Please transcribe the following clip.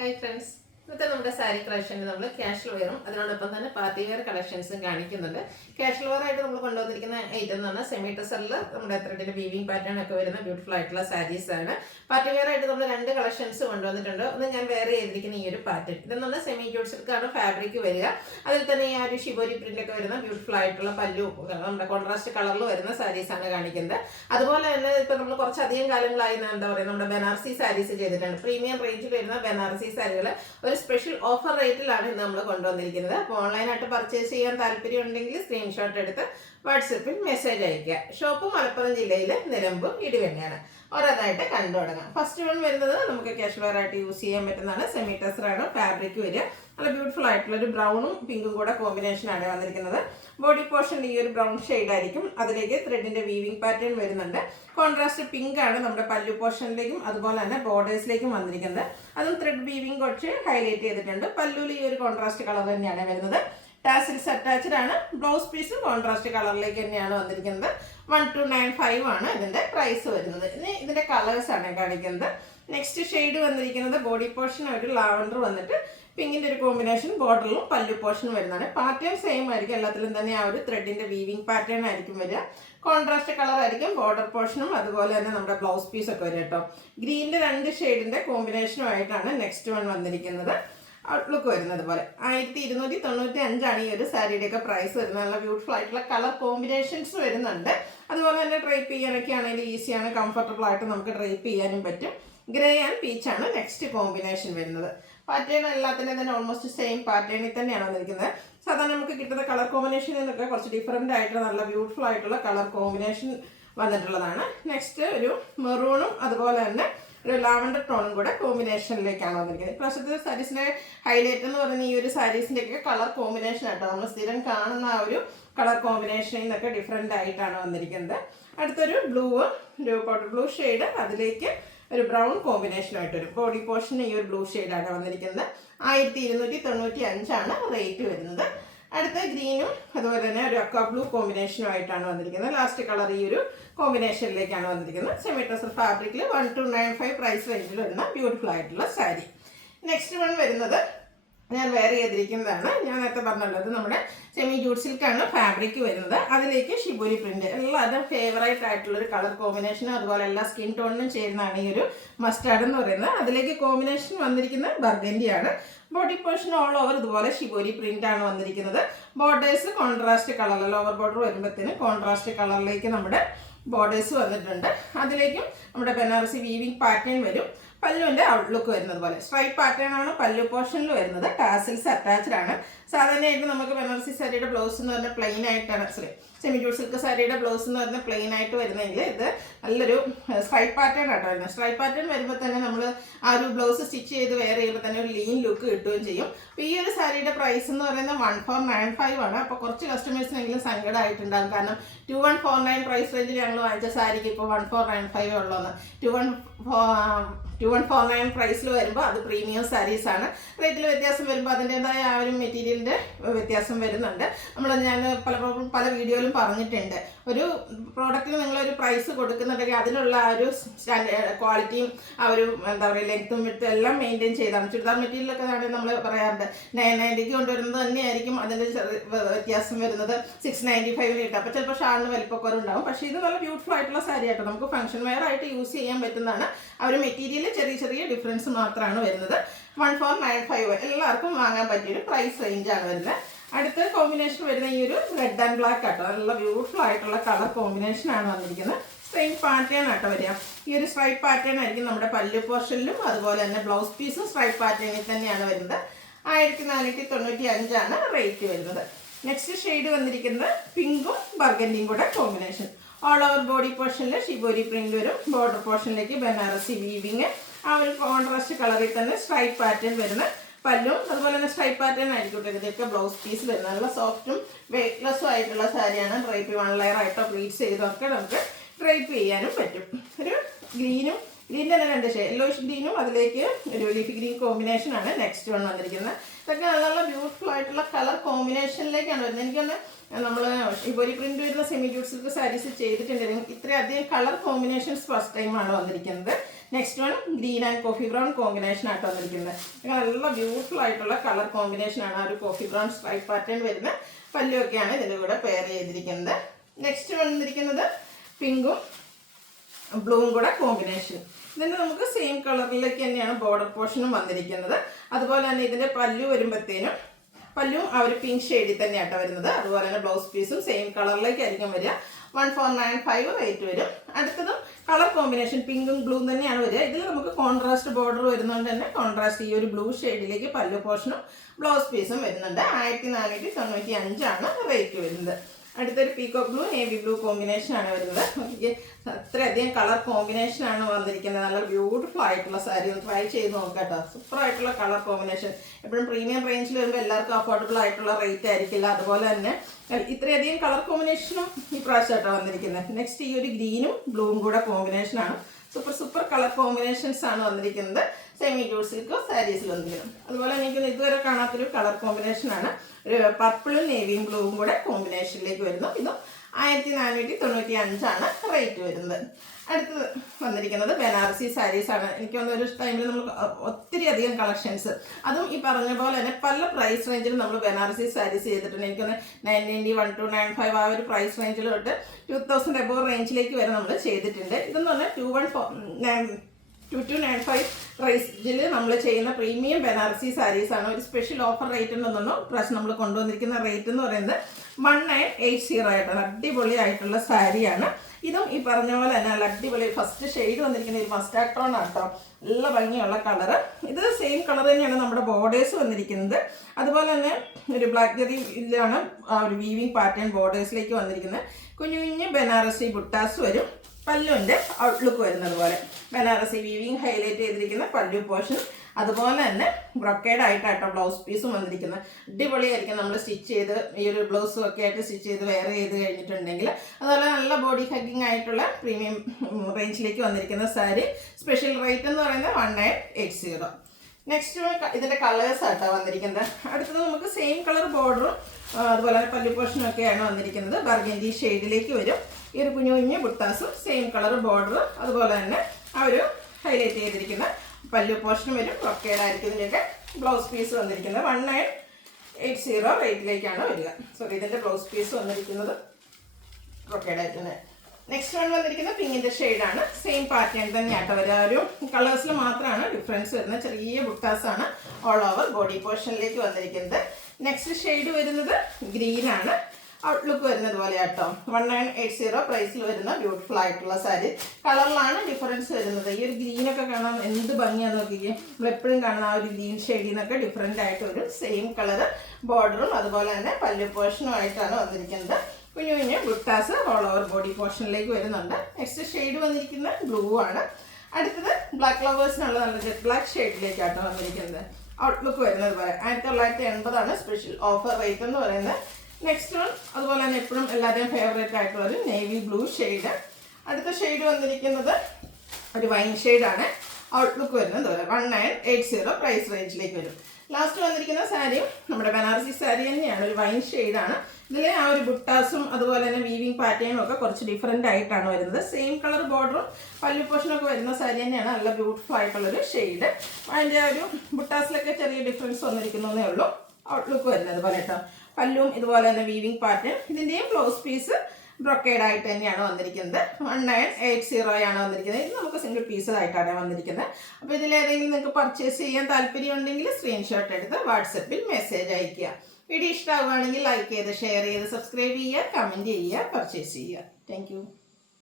Hi friends. ഇന്നത്തെ നമ്മുടെ സാരി കളക്ഷനിൽ നമ്മൾ ക്യാഷ്വൽ വെയറും അതിനോടൊപ്പം തന്നെ പാർട്ടി വെയർ കളക്ഷൻസും കാണിക്കുന്നുണ്ട്. ക്യാഷ്വൽ വെയർ ആയിട്ട് നമ്മൾ കൊണ്ടുവന്നിരിക്കുന്ന ഐറ്റം എന്ന് പറഞ്ഞാൽ സെമി ടെസറിൽ നമ്മുടെ ത്രെഡിന്റെ വീവിംഗ് പാറ്റേൺ ഒക്കെ വരുന്ന ബ്യൂട്ടിഫുൾ ആയിട്ടുള്ള സാരീസ് ആണ്. പാർട്ടി വെയർ ആയിട്ട് നമ്മൾ രണ്ട് കളക്ഷൻസ് കൊണ്ടുവന്നിട്ടുണ്ട്. ഒന്ന് ഞാൻ വേറെ ചെയ്തിരിക്കുന്ന ഈ ഒരു പാറ്റേൺ, ഇതെന്ന് പറഞ്ഞാൽ സെമി ജൂട്ട് സിൽക്കാണ് ഫാബ്രിക് വരിക. അതിൽ തന്നെ ഈ ഒരു ഷിബോരി പ്രിന്റ് ഒക്കെ വരുന്ന ബ്യൂട്ടിഫുൾ ആയിട്ടുള്ള പല്ലു നമ്മുടെ കോൺട്രാസ്റ്റ് കളറിൽ വരുന്ന സാരീസ് ആണ് കാണിക്കുന്നത്. അതുപോലെ തന്നെ ഇപ്പൊ നമ്മൾ കുറച്ചധികം കാലങ്ങളായി എന്താ പറയുക നമ്മുടെ ബനാറസി സാരീസ് ചെയ്തിട്ടുണ്ട്. പ്രീമിയം റേഞ്ചിൽ വരുന്ന ബനാറസി സാരികൾ ഒരു സ്പെഷ്യൽ ഓഫർ റേറ്റിലാണ് ഇന്ന് നമ്മൾ കൊണ്ടുവന്നിരിക്കുന്നത്. അപ്പോൾ ഓൺലൈനായിട്ട് പർച്ചേസ് ചെയ്യാൻ താല്പര്യം ഉണ്ടെങ്കിൽ സ്ക്രീൻഷോട്ട് എടുത്ത് വാട്സപ്പിൽ മെസ്സേജ് അയക്കുക. ഷോപ്പ് മലപ്പുറം ജില്ലയിലെ നിലമ്പൂർ ഇടിവെണ്ണയാണ്. ഓരോന്നായിട്ട് കണ്ടു തുടങ്ങാം. ഫസ്റ്റ് വൺ വരുന്നത് നമുക്ക് ക്യാഷ് വെയർ ആയിട്ട് യൂസ് ചെയ്യാൻ പറ്റുന്നതാണ്. സെമി ടെസറാണ് ഫാബ്രിക് വരിക. നല്ല ബ്യൂട്ടിഫുൾ ആയിട്ടുള്ള ഒരു ബ്രൗണും പിങ്കും കൂടെ കോമ്പിനേഷനാണ് വന്നിരിക്കുന്നത്. ബോഡി പോർഷൻ ഈ ഒരു ബ്രൗൺ ഷെയ്ഡ് ആയിരിക്കും. അതിലേക്ക് ത്രെഡിന്റെ വീവിംഗ് പാറ്റേൺ വരുന്നുണ്ട്. കോൺട്രാസ്റ്റ് പിങ്ക് ആണ് നമ്മുടെ പല്ലു പോർഷനിലേക്കും അതുപോലെ തന്നെ ബോർഡേഴ്സിലേക്കും വന്നിരിക്കുന്നത്. അതും ത്രെഡ് വീവിംഗ് കുറച്ച് ഹൈലൈറ്റ് ചെയ്തിട്ടുണ്ട്. പല്ലുവിൽ ഈ ഒരു കോൺട്രാസ്റ്റ് കളർ തന്നെയാണ് വരുന്നത്. ടാസിൽസ് അറ്റാച്ച്ഡ് ആണ്. ബ്ലൗസ് പീസ് കോൺട്രാസ്റ്റ് കളറിലേക്ക് തന്നെയാണ് വന്നിരിക്കുന്നത്. 1295 ആണ് ഇതിന്റെ പ്രൈസ് വരുന്നത്. ഇനി ഇതിന്റെ കളേഴ്സ് ആണ് കാണിക്കുന്നത്. നെക്സ്റ്റ് ഷെയ്ഡ് വന്നിരിക്കുന്നത് ബോഡി പോർഷൻ ഒരു ലാവൻഡർ വന്നിട്ട് പിങ്കിന്റെ ഒരു കോമ്പിനേഷൻ ബോർഡറിലും പല്ലു പോർഷനും വരുന്നതാണ്. പാറ്റേൺ സെയിം ആയിരിക്കും. എല്ലാത്തിലും തന്നെ ആ ഒരു ത്രെഡിന്റെ വീവിംഗ് പാറ്റേൺ ആയിരിക്കും വരിക. കോൺട്രാസ്റ്റ് കളർ ആയിരിക്കും ബോർഡർ പോർഷനും അതുപോലെ തന്നെ നമ്മുടെ ബ്ലൗസ് പീസ് ഒക്കെ വരും കേട്ടോ. ഗ്രീനിന്റെ രണ്ട് ഷെയ്ഡിന്റെ കോമ്പിനേഷനും ആയിട്ടാണ് നെക്സ്റ്റ് വൺ വന്നിരിക്കുന്നത്. ഔട്ട്ലുക്ക് വരുന്നത് പോലെ 1295 ഈ ഒരു സാരിയുടെയൊക്കെ പ്രൈസ് വരുന്നത്. നല്ല ബ്യൂട്ടിഫുൾ ആയിട്ടുള്ള കളർ കോമ്പിനേഷൻസ് വരുന്നുണ്ട്. അതുപോലെ തന്നെ ഡ്രൈപ്പ് ചെയ്യാനൊക്കെ ആണെങ്കിൽ ഈസിയാണ്, കംഫർട്ടബിൾ ആയിട്ട് നമുക്ക് ഡ്രൈപ്പ് ചെയ്യാനും പറ്റും. ഗ്രേ ആൻഡ് പീച്ച് ആണ് നെക്സ്റ്റ് കോമ്പിനേഷൻ വരുന്നത്. പാറ്റേൺ എല്ലാത്തിൻ്റെ തന്നെ ഓൾമോസ്റ്റ് സെയിം പാറ്റേണിൽ തന്നെയാണ് വന്നിരിക്കുന്നത്. സാധാരണ നമുക്ക് കിട്ടുന്ന കളർ കോമ്പിനേഷനിൽ നിന്നൊക്കെ കുറച്ച് ഡിഫറെൻ്റ് ആയിട്ടുള്ള നല്ല ബ്യൂട്ടിഫുൾ ആയിട്ടുള്ള കളർ കോമ്പിനേഷൻ വന്നിട്ടുള്ളതാണ്. നെക്സ്റ്റ് ഒരു മെറൂണും അതുപോലെ തന്നെ ഒരു ലാവൻഡർ ടോണും കൂടെ കോമ്പിനേഷനിലേക്കാണ് വന്നിരിക്കുന്നത്. ഇപ്രാവശ്യത്തെ സാരീസിന്റെ ഹൈലൈറ്റ് എന്ന് പറയുന്ന ഈ ഒരു സാരീസിന്റെ ഒക്കെ കളർ കോമ്പിനേഷൻ ആട്ടോ. നമ്മൾ സ്ഥിരം കാണുന്ന ആ ഒരു കളർ കോമ്പിനേഷനിൽ നിന്നൊക്കെ ഡിഫറെൻ്റ് ആയിട്ടാണ് വന്നിരിക്കുന്നത്. അടുത്തൊരു ബ്ലൂ, ഒരു പൗഡർ ബ്ലൂ ഷെയ്ഡ്, അതിലേക്ക് ഒരു ബ്രൗൺ കോമ്പിനേഷനായിട്ട് വരും. ബോഡി പോർഷൻ ഈ ഒരു ബ്ലൂ ഷെയ്ഡാണ് വന്നിരിക്കുന്നത്. 1295 ആണ് റേറ്റ് വരുന്നത്. അടുത്ത ഗ്രീനും അതുപോലെ തന്നെ ഒരു അക്വാ ബ്ലൂ കോമ്പിനേഷനും ആയിട്ടാണ് വന്നിരിക്കുന്നത്. ലാസ്റ്റ് കളർ ഈ ഒരു കോമ്പിനേഷനിലേക്കാണ് വന്നിരിക്കുന്നത്. സെമി ടെസർ ഫാബ്രിക്കിൽ 1295 പ്രൈസ് റേഞ്ചിൽ വരുന്ന ബ്യൂട്ടിഫുൾ ആയിട്ടുള്ള സാരി. നെക്സ്റ്റ് വൺ വരുന്നത് ഞാൻ വെയർ ചെയ്തിരിക്കുന്നതാണ്. ഞാൻ നേരത്തെ പറഞ്ഞുള്ളത് നമ്മുടെ സെമി ജൂട്ട് സിൽക്കാണ് ഫാബ്രിക് വരുന്നത്. അതിലേക്ക് ഷിബോരി പ്രിന്റ് എല്ലാവരും ഫേവറേറ്റ് ആയിട്ടുള്ളൊരു കളർ കോമ്പിനേഷനും അതുപോലെ എല്ലാ സ്കിൻ ടോണിനും ചേരുന്നതാണ് ഈ ഒരു മസ്റ്റാർഡ് എന്ന് പറയുന്നത്. അതിലേക്ക് കോമ്പിനേഷൻ വന്നിരിക്കുന്നത് ബർഗൻഡിയാണ്. ബോഡി പോർഷൻ ഓൾ ഓവർ ഇതുപോലെ ഷിബോരി പ്രിന്റ് ആണ് വന്നിരിക്കുന്നത്. Borders contrast colour, lower border വരുമ്പോഴത്തേന് കോൺട്രാസ്റ്റ് കളറിലേക്ക് നമ്മുടെ ബോർഡേഴ്സ് വന്നിട്ടുണ്ട്. അതിലേക്കും നമ്മുടെ ബനാറസി വീവിംഗ് പാറ്റേൺ വരും. പല്ലുവിൻ്റെ ഔട്ട്ലുക്ക് വരുന്നത് പോലെ സ്ട്രൈപ്പ് പാറ്റേൺ ആണ് പല്ലു പോർഷനിൽ വരുന്നത്. ടാസിൽസ് അറ്റാച്ച്ഡ് ആണ്. സാധാരണയായിട്ട് നമുക്ക് ബനാറസി സാരിയുടെ ബ്ലൗസ് എന്ന് പറഞ്ഞാൽ പ്ലെയിൻ ആയിട്ടാണ്, സെമി ജൂട്ട് സിൽക്ക് സാരിയുടെ ബ്ലൗസ് എന്ന് പറഞ്ഞാൽ പ്ലെയിൻ ആയിട്ട് വരുന്നെങ്കിൽ ഇത് നല്ലൊരു സ്ട്രൈപ്പ് പാറ്റേൺ ആട്ടോ വരുന്നത്. സ്ട്രൈപ്പ് പാറ്റേൺ വരുമ്പോൾ തന്നെ നമ്മൾ ആ ഒരു ബ്ലൗസ് സ്റ്റിച്ച് ചെയ്ത് വെയർ ചെയ്യുമ്പോൾ തന്നെ ഒരു ലീൻ ലുക്ക് കിട്ടുകയും ചെയ്യും. അപ്പോൾ ഈ ഒരു സാരിയുടെ പ്രൈസ് എന്ന് പറയുന്നത് 1495 ആണ്. അപ്പോൾ കുറച്ച് കസ്റ്റമേഴ്സിനെങ്കിലും സങ്കടമായിട്ടുണ്ടാകും. കാരണം 2149 പ്രൈസ് റേഞ്ചിൽ ഞങ്ങൾ വാങ്ങിച്ച സാരിക്ക് ഇപ്പോൾ 1495 ഉള്ളതെന്ന്. 2149 പ്രൈസിൽ വരുമ്പോൾ അത് പ്രീമിയം സാരീസ് ആണ്. റേറ്റിൽ വ്യത്യാസം വരുമ്പോൾ അതിൻ്റെതായ ആ ഒരു മെറ്റീരിയലിൻ്റെ വ്യത്യാസം വരുന്നുണ്ട്. ഞാൻ പല വീഡിയോയിലും പറഞ്ഞിട്ടുണ്ട്. ഒരു പ്രോഡക്റ്റിന് നിങ്ങളൊരു പ്രൈസ് കൊടുക്കുന്നുണ്ടെങ്കിൽ അതിനുള്ള ആ ഒരു ക്വാളിറ്റിയും ആ ഒരു എന്താ പറയുക ലെങ്ത്തും വിട്ടും എല്ലാം മെയിൻറ്റെയിൻ ചെയ്താണ്. ചുരിദാർ മെറ്റീരിയലൊക്കെ ആണെങ്കിൽ നമ്മൾ പറയാറുണ്ട് 990 കൊണ്ടുവരുന്നത് തന്നെയായിരിക്കും അതിൻ്റെ വ്യത്യാസം വരുന്നത് 695 കിട്ടും. അപ്പോൾ ചിലപ്പോൾ ഷാളിന് വലിപ്പക്കുറവുണ്ടാവും. പക്ഷേ ഇത് നല്ല ബ്യൂട്ടിഫുൾ ആയിട്ടുള്ള സാരി ആയിട്ട് നമുക്ക് ഫംഗ്ഷൻ വെയർ ആയിട്ട് യൂസ് ചെയ്യാൻ പറ്റുന്നതാണ്. ആ ഒരു മെറ്റീരിയൽ ചെറിയ ചെറിയ ഡിഫറൻസ് മാത്രമാണ് വരുന്നത്. 1495 എല്ലാവർക്കും വാങ്ങാൻ പറ്റിയൊരു പ്രൈസ് റേഞ്ചാണ് വരുന്നത്. അടുത്ത കോമ്പിനേഷൻ വരുന്ന ഈ ഒരു റെഡ് ആൻഡ് ബ്ലാക്ക് ആട്ടോ. നല്ല ബ്യൂട്ടിഫുൾ ആയിട്ടുള്ള കളർ കോമ്പിനേഷൻ ആണ് വന്നിരിക്കുന്നത്. സ്ട്രൈപ്പ് പാറ്റേൺ ആട്ടോ വരിക. ഈ ഒരു സ്ട്രൈപ്പ് പാറ്റേൺ ആയിരിക്കും നമ്മുടെ പല്ലു പോർഷനിലും അതുപോലെ തന്നെ ബ്ലൗസ് പീസും സ്ട്രൈപ്പ് പാറ്റേണിൽ തന്നെയാണ് വരുന്നത്. 1495 ആണ് റേറ്റ് വരുന്നത്. നെക്സ്റ്റ് ഷെയ്ഡ് വന്നിരിക്കുന്നത് പിങ്കും ബർഗൻഡിയും കൂടെ കോമ്പിനേഷൻ. ഓൾ ഓവർ ബോഡി പോർഷനിൽ ഷിബോരി പ്രിന്റ് വരും. ബോർഡർ പോർഷനിലേക്ക് ബനാറസി വീവിങ് ആ ഒരു കോൺട്രാസ്റ്റ് കളറിൽ തന്നെ സ്ട്രൈപ്പ് പാറ്റേൺ വരുന്ന പല്ലും അതുപോലെ തന്നെ സ്ട്രൈപ്പ് പാറ്റേൺ ആയിരിക്കും. ഇതൊക്കെ ബ്ലൗസ് പീസ് വരുന്നത് നല്ല സോഫ്റ്റും വെയ്റ്റ്ലെസ്സും ആയിട്ടുള്ള സാരിയാണ്. ഡ്രൈപ്പ് 1 ലെയർ ആയിട്ടോ പ്ലീറ്റ്സ് ചെയ്തൊക്കെ നമുക്ക് ഡ്രൈപ്പ് ചെയ്യാനും പറ്റും. ഒരു ഗ്രീനിൻ്റെ തന്നെ രണ്ട് ഷെയ്ഡ് യെല്ലോയിഷ് ഗ്രീനും അതിലേക്ക് ഒരു ലീഫി ഗ്രീൻ കോമ്പിനേഷൻ ആണ് നെക്സ്റ്റ് വൺ വന്നിരിക്കുന്നത്. ഇതൊക്കെ നല്ല ബ്യൂട്ടിഫുൾ ആയിട്ടുള്ള കളർ കോമ്പിനേഷനിലേക്കാണ് വരുന്നത്. എനിക്കൊന്ന് നമ്മൾ ഷിബോരി പ്രിന്റ് വരുന്ന സെമി ജൂട്ട് സിൽക്ക് സാരീസ് ചെയ്തിട്ടുണ്ടെങ്കിൽ ഇത്രയധികം കളർ കോമ്പിനേഷൻസ് ഫസ്റ്റ് ടൈമാണ് വന്നിരിക്കുന്നത്. Next one green and coffee brown combination ആയിട്ട് വന്നിരിക്കുന്നത്. നല്ല ബ്യൂട്ടിഫുൾ ആയിട്ടുള്ള കളർ കോമ്പിനേഷനാണ്. ആ ഒരു കോഫി ബ്രൗൺ സ്ട്രൈപ്പ് പാറ്റേൺ വരുന്ന പല്ലുമൊക്കെയാണ് ഇതിൻ്റെ കൂടെ പെയർ ചെയ്തിരിക്കുന്നത്. നെക്സ്റ്റ് വന്നിരിക്കുന്നത് പിങ്കും ബ്ലൂവും കൂടെ കോമ്പിനേഷൻ. ഇതിൻ്റെ നമുക്ക് സെയിം കളറിലേക്ക് തന്നെയാണ് ബോർഡർ പോർഷനും വന്നിരിക്കുന്നത്. അതുപോലെ തന്നെ ഇതിൻ്റെ പല്ലു വരുമ്പോഴത്തേനും പല്ലും ആ ഒരു പിങ്ക് ഷെയ്ഡിൽ തന്നെയാട്ടോ വരുന്നത്. അതുപോലെ തന്നെ ബ്ലൗസ് പീസും സെയിം കളറിലേക്കായിരിക്കും വരിക. 1495 റേറ്റ് വരും. അടുത്തതും കളർ കോമ്പിനേഷൻ പിങ്കും ബ്ലൂവും തന്നെയാണ് വരിക. ഇതിൽ നമുക്ക് കോൺട്രാസ്റ്റ് ബോർഡർ വരുന്നതുകൊണ്ട് തന്നെ കോൺട്രാസ്റ്റ് ഈ ഒരു ബ്ലൂ ഷെയ്ഡിലേക്ക് പല്ലു പോർഷനും ബ്ലൗസ് പീസും വരുന്നുണ്ട്. 1495 റേറ്റ് വരുന്നത്. അടുത്തൊരു പീകോക്ക് ബ്ലൂ നേവി ബ്ലൂ കോമ്പിനേഷനാണ് വരുന്നത്. അത്രയധികം കളർ കോമ്പിനേഷനാണ് വന്നിരിക്കുന്നത്. നല്ല ബ്യൂട്ടിഫുൾ ആയിട്ടുള്ള സാരി ഒന്ന് ട്രൈ ചെയ്ത് നോക്കാം കേട്ടോ. സൂപ്പർ ആയിട്ടുള്ള കളർ കോമ്പിനേഷൻ. എപ്പോഴും പ്രീമിയം റേഞ്ചിൽ വരുമ്പോൾ എല്ലാവർക്കും അഫോർഡബിൾ ആയിട്ടുള്ള റേറ്റ് ആയിരിക്കില്ല. അതുപോലെ തന്നെ ഇത്രയധികം കളർ കോമ്പിനേഷനും ഈ പ്രാവശ്യമായിട്ടാണ് വന്നിരിക്കുന്നത്. നെക്സ്റ്റ് ഈ ഒരു ഗ്രീനും ബ്ലൂവും കൂടെ കോമ്പിനേഷനാണ്. സൂപ്പർ കളർ കോമ്പിനേഷൻസ് ആണ് വന്നിരിക്കുന്നത്. സെമി ഡ്യൂട്ട് സിൽക്ക് സാരീസിൽ വന്നിരിക്കുന്നത്. അതുപോലെ എനിക്ക് ഇതുവരെ കാണാത്തൊരു കളർ കോമ്പിനേഷനാണ്. ഒരു പർപ്പിളും നേവിയും ബ്ലൂവും കൂടെ കോമ്പിനേഷനിലേക്ക് വരുന്നു. ഇതും 1495 റേറ്റ് വരുന്നത്. അടുത്തത് വന്നിരിക്കുന്നത് ബനാറസി സാരീസാണ്. എനിക്ക് തോന്നുന്ന ഒരു ടൈമിൽ നമ്മൾ ഒത്തിരി അധികം കളക്ഷൻസ്, അതും ഈ പറഞ്ഞ പോലെ തന്നെ പല പ്രൈസ് റേഞ്ചിൽ നമ്മൾ ബനാറസി സാരീസ് ചെയ്തിട്ടുണ്ട്. എനിക്കൊന്ന് 990, 1295 ആ ഒരു പ്രൈസ് റേഞ്ചിൽ തൊട്ട് 2000 എബോവ് റേഞ്ചിലേക്ക് വരെ നമ്മൾ ചെയ്തിട്ടുണ്ട്. ഇതെന്ന് പറഞ്ഞാൽ 2295 റേഞ്ചിൽ നമ്മൾ ചെയ്യുന്ന പ്രീമിയം ബനാറസി സാരീസാണ്. ഒരു സ്പെഷ്യൽ ഓഫർ റേറ്റ് ഉണ്ടെന്നു പ്രാവശ്യം നമ്മൾ കൊണ്ടുവന്നിരിക്കുന്ന റേറ്റ് എന്ന് പറയുന്നത് 1980 ആയിട്ടാണ്. അടിപൊളിയായിട്ടുള്ള സാരിയാണ്. ഇതും ഈ പറഞ്ഞ പോലെ തന്നെ നല്ല അടിപൊളി ഫസ്റ്റ് ഷെയ്ഡ് വന്നിരിക്കുന്ന ഒരു മസ്റ്റാർഡ് ടോൺ ആട്ടോ. നല്ല ഭംഗിയുള്ള കളറ്. ഇത് സെയിം കളർ തന്നെയാണ് നമ്മുടെ ബോർഡേഴ്സ് വന്നിരിക്കുന്നത്. അതുപോലെ തന്നെ ഒരു ബ്ലാക്ക് ജെറിയിലാണ് ആ ഒരു വീവിങ് പാറ്റേൺ ബോർഡേഴ്സിലേക്ക് വന്നിരിക്കുന്നത്. കുഞ്ഞു കുഞ്ഞ് ബനാറസി ബുട്ടാസ് വരും. പല്ലുവിൻ്റെ ഔട്ട്ലുക്ക് വരുന്നത് പോലെ ബനാറസി വീവിങ് ഹൈലൈറ്റ് ചെയ്തിരിക്കുന്ന പല്ലു പോർഷൻ. അതുപോലെ തന്നെ ബ്രൊക്കേഡ് ആയിട്ടാട്ടോ ബ്ലൗസ് പീസും വന്നിരിക്കുന്നത്. അടിപൊളിയായിരിക്കും നമ്മൾ സ്റ്റിച്ച് ചെയ്ത് ഈ ഒരു ബ്ലൗസും ഒക്കെ ആയിട്ട് സ്റ്റിച്ച് ചെയ്ത് വെയർ ചെയ്ത് കഴിഞ്ഞിട്ടുണ്ടെങ്കിൽ. അതുപോലെ നല്ല ബോഡി ഹഗ്ഗിങ് ആയിട്ടുള്ള പ്രീമിയം റേഞ്ചിലേക്ക് വന്നിരിക്കുന്ന സാരി. സ്പെഷ്യൽ റേറ്റ് എന്ന് പറയുന്നത് 1980. നെക്സ്റ്റ് ഇതിൻ്റെ കളേഴ്സ് ആട്ടോ വന്നിരിക്കുന്നത്. അടുത്തത് നമുക്ക് സെയിം കളർ ബോർഡറും അതുപോലെ തന്നെ പല്ലു പോർഷനും ഒക്കെയാണ് വന്നിരിക്കുന്നത്. ബർഗൻഡി ഷെയ്ഡിലേക്ക് വരും. ഈ ഒരു കുഞ്ഞു കുഞ്ഞു ബുട്ടാസും സെയിം കളർ ബോർഡർ, അതുപോലെ തന്നെ ആ ഒരു ഹൈലൈറ്റ് ചെയ്തിരിക്കുന്ന പല്ലു പോർഷനും വരും. ബ്രൊക്കേഡായിരിക്കും ഇതിൻ്റെയൊക്കെ ബ്ലൗസ് പീസ് വന്നിരിക്കുന്നത്. 1980 റേറ്റിലേക്കാണ് വരിക. സോറി, ഇതിൻ്റെ ബ്ലൗസ് പീസ് വന്നിരിക്കുന്നത് ബ്രൊക്കേഡായിട്ട്. നെക്സ്റ്റ് വൺ വന്നിരിക്കുന്നത് പിങ്കിൻ്റെ ഷെയ്ഡാണ്. സെയിം പാറ്റേൺ തന്നെയാട്ടോ വരിക. ഒരു കളേഴ്സിൽ മാത്രമാണ് ഡിഫറൻസ് വരുന്നത്. ചെറിയ ബുട്ടാസാണ് ഓൾ ഓവർ ബോഡി പോർഷനിലേക്ക് വന്നിരിക്കുന്നത്. നെക്സ്റ്റ് ഷെയ്ഡ് വരുന്നത് ഗ്രീനാണ്. ഔട്ട്ലുക്ക് വരുന്നത് പോലെ കേട്ടോ. 1980 പ്രൈസിൽ വരുന്ന ബ്യൂട്ടിഫുൾ ആയിട്ടുള്ള സാരി. കളറിലാണ് ഡിഫറൻസ് വരുന്നത്. ഈ ഒരു ഗ്രീനൊക്കെ കാണാൻ എന്ത് ഭംഗിയാന്ന് നോക്കിക്കേ. നമ്മളെപ്പോഴും കാണുന്ന ആ ഒരു ഗ്രീൻ ഷെയ്ഡിൽ നിന്നൊക്കെ ഡിഫറെൻ്റ് ആയിട്ട് ഒരു സെയിം കളർ ബോർഡറും അതുപോലെ തന്നെ പല്ലു പോർഷനും ആയിട്ടാണ് വന്നിരിക്കുന്നത്. കുഞ്ഞു കുഞ്ഞു ബുട്ടാസ് ഓൾ ഓവർ ബോഡി പോർഷനിലേക്ക് വരുന്നുണ്ട്. നെക്സ്റ്റ് ഷെയ്ഡ് വന്നിരിക്കുന്ന ബ്ലൂ ആണ്. അടുത്തത് ബ്ലാക്ക് ലവേഴ്സിനുള്ള നല്ല ജെറ്റ് ബ്ലാക്ക് ഷെയ്ഡിലേക്കാട്ടോ വന്നിരിക്കുന്നത്. ഔട്ട്ലുക്ക് വരുന്നത് പോലെ 1980 സ്പെഷ്യൽ ഓഫർ റേറ്റ് എന്ന് പറയുന്നത്. നെക്സ്റ്റ് വൺ അതുപോലെ തന്നെ എപ്പോഴും എല്ലാവരുടെയും ഫേവറേറ്റ് ആയിട്ടുള്ള ഒരു നേവി ബ്ലൂ ഷെയ്ഡ്. അടുത്ത ഷെയ്ഡ് വന്നിരിക്കുന്നത് ഒരു വൈൻ ഷെയ്ഡാണ്. ഔട്ട്ലുക്ക് വരുന്നത് 1980 പ്രൈസ് റേഞ്ചിലേക്ക് വരും. ലാസ്റ്റ് വന്നിരിക്കുന്ന സാരിയും നമ്മുടെ ബനാറസി സാരി തന്നെയാണ്. ഒരു വൈൻ ഷെയ്ഡാണ്. ഇതിൽ ആ ഒരു ബുട്ടാസും അതുപോലെ തന്നെ വീവിങ് പാറ്റേണും ഒക്കെ കുറച്ച് ഡിഫറെൻ്റ് ആയിട്ടാണ് വരുന്നത്. സെയിം കളർ ബോർഡറും പല്ലു പോർഷനൊക്കെ വരുന്ന സാരി തന്നെയാണ്. നല്ല ബ്യൂട്ടിഫുൾ ആയിട്ടുള്ളൊരു ഷെയ്ഡ്. അതിൻ്റെ ഒരു ബുട്ടാസിലൊക്കെ ചെറിയ ഡിഫറൻസ് വന്നിരിക്കുന്നതേ ഉള്ളൂ. ഔട്ട്ലുക്ക് വരുന്നത് പോലെ കേട്ടോ. പല്ലും ഇതുപോലെ തന്നെ വീവിങ് പാറ്റേൺ. ഇതിൻ്റെയും ബ്ലൗസ് പീസ് ബ്രൊക്കേഡ് ആയിട്ട് തന്നെയാണ് വന്നിരിക്കുന്നത്. 1980 വന്നിരിക്കുന്നത്. ഇത് നമുക്ക് സിംഗിൾ പീസായിട്ടാണ് വന്നിരിക്കുന്നത്. അപ്പോൾ ഇതിലേതെങ്കിലും നിങ്ങൾക്ക് പർച്ചേസ് ചെയ്യാൻ താല്പര്യമുണ്ടെങ്കിൽ സ്ക്രീൻഷോട്ട് എടുത്ത് വാട്സപ്പിൽ മെസ്സേജ് അയയ്ക്കുക. വീഡിയോ ഇഷ്ടമാവുകയാണെങ്കിൽ ലൈക്ക് ചെയ്ത് ഷെയർ ചെയ്ത് സബ്സ്ക്രൈബ് ചെയ്യുക, കമൻറ്റ് ചെയ്യുക, പർച്ചേസ് ചെയ്യുക. താങ്ക്